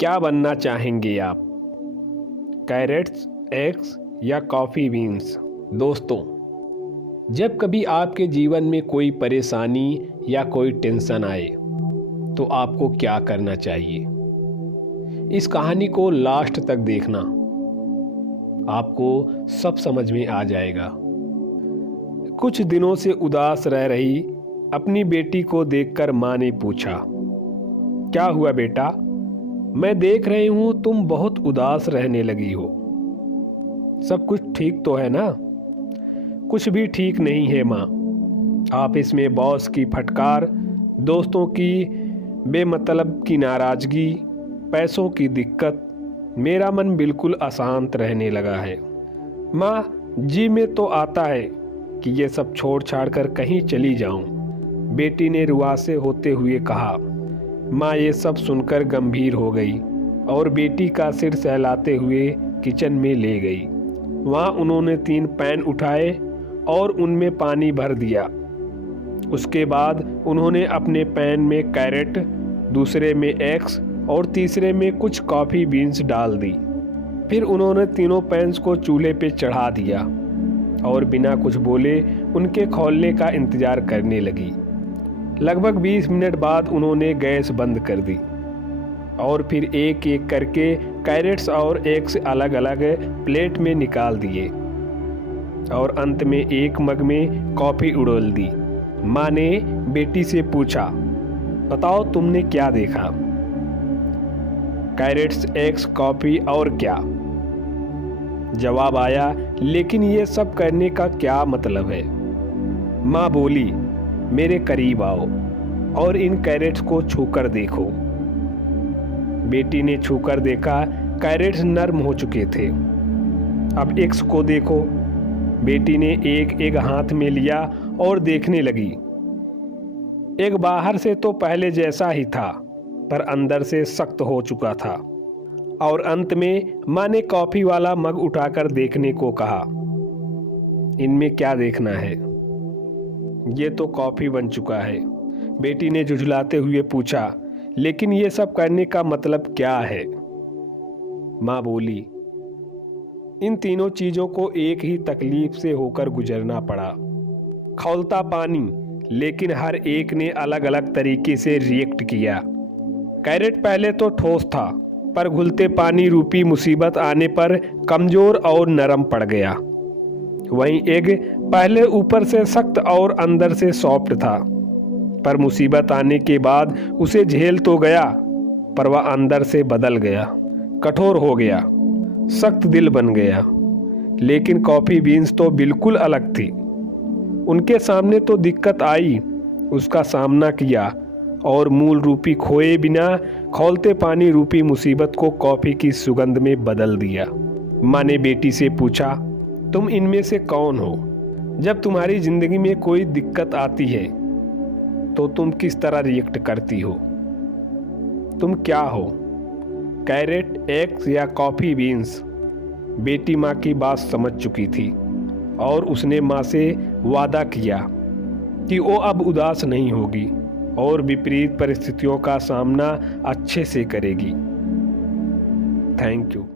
क्या बनना चाहेंगे आप, कैरेट्स, एग्स या कॉफ़ी बीन्स? दोस्तों, जब कभी आपके जीवन में कोई परेशानी या कोई टेंशन आए तो आपको क्या करना चाहिए? इस कहानी को लास्ट तक देखना, आपको सब समझ में आ जाएगा। कुछ दिनों से उदास रह रही अपनी बेटी को देखकर माँ ने पूछा, क्या हुआ बेटा? मैं देख रही हूँ तुम बहुत उदास रहने लगी हो। सब कुछ ठीक तो है ना? कुछ भी ठीक नहीं है माँ। आप इसमें बॉस की फटकार, दोस्तों की बेमतलब की नाराज़गी, पैसों की दिक्कत, मेरा मन बिल्कुल अशांत रहने लगा है। माँ, जी में तो आता है कि ये सब छोड़ छाड़ कर कहीं चली जाऊं, बेटी ने रुआसे होते हुए कहा। माँ ये सब सुनकर गंभीर हो गई और बेटी का सिर सहलाते हुए किचन में ले गई। वहाँ उन्होंने 3 पैन उठाए और उनमें पानी भर दिया। उसके बाद उन्होंने अपने पैन में कैरेट, दूसरे में एग्स और तीसरे में कुछ कॉफ़ी बीन्स डाल दी। फिर उन्होंने तीनों पैन्स को चूल्हे पे चढ़ा दिया और बिना कुछ बोले उनके खौलने का इंतज़ार करने लगी। लगभग 20 मिनट बाद उन्होंने गैस बंद कर दी और फिर एक एक करके कैरेट्स और एग्स अलग अलग प्लेट में निकाल दिए और अंत में एक मग में कॉफ़ी उड़ेल दी। माँ ने बेटी से पूछा, बताओ तुमने क्या देखा? कैरेट्स, एग्स, कॉफ़ी और क्या? जवाब आया, लेकिन ये सब करने का क्या मतलब है? माँ बोली, मेरे करीब आओ और इन कैरेट्स को छूकर देखो। बेटी ने छूकर देखा, कैरेट्स नर्म हो चुके थे। अब एग्स को देखो। बेटी ने एक एग हाथ में लिया और देखने लगी। एग बाहर से तो पहले जैसा ही था, पर अंदर से सख्त हो चुका था। और अंत में माँ ने कॉफ़ी वाला मग उठाकर देखने को कहा। इनमें क्या देखना है? ये तो कॉफ़ी बन चुका है। बेटी ने झुझलाते हुए पूछा, लेकिन ये सब करने का मतलब क्या है? माँ बोली, इन तीनों चीज़ों को एक ही तकलीफ से होकर गुजरना पड़ा। खौलता पानी, लेकिन हर एक ने अलग अलग तरीके से रिएक्ट किया। कैरेट पहले तो ठोस था, पर घुलते पानी रूपी मुसीबत आने पर कमज़ोर और नरम पड़ गया। वहीं एग पहले ऊपर से सख्त और अंदर से सॉफ्ट था, पर मुसीबत आने के बाद उसे झेल तो गया, पर वह अंदर से बदल गया, कठोर हो गया, सख्त दिल बन गया। लेकिन कॉफ़ी बीन्स तो बिल्कुल अलग थी। उनके सामने तो दिक्कत आई, उसका सामना किया और मूल रूपी खोए बिना खौलते पानी रूपी मुसीबत को कॉफ़ी की सुगंध में बदल दिया। माँ ने बेटी से पूछा, तुम इनमें से कौन हो? जब तुम्हारी ज़िंदगी में कोई दिक्कत आती है तो तुम किस तरह रिएक्ट करती हो? तुम क्या हो, कैरेट, एग्स या कॉफ़ी बीन्स? बेटी माँ की बात समझ चुकी थी और उसने माँ से वादा किया कि वो अब उदास नहीं होगी और विपरीत परिस्थितियों का सामना अच्छे से करेगी। Thank you.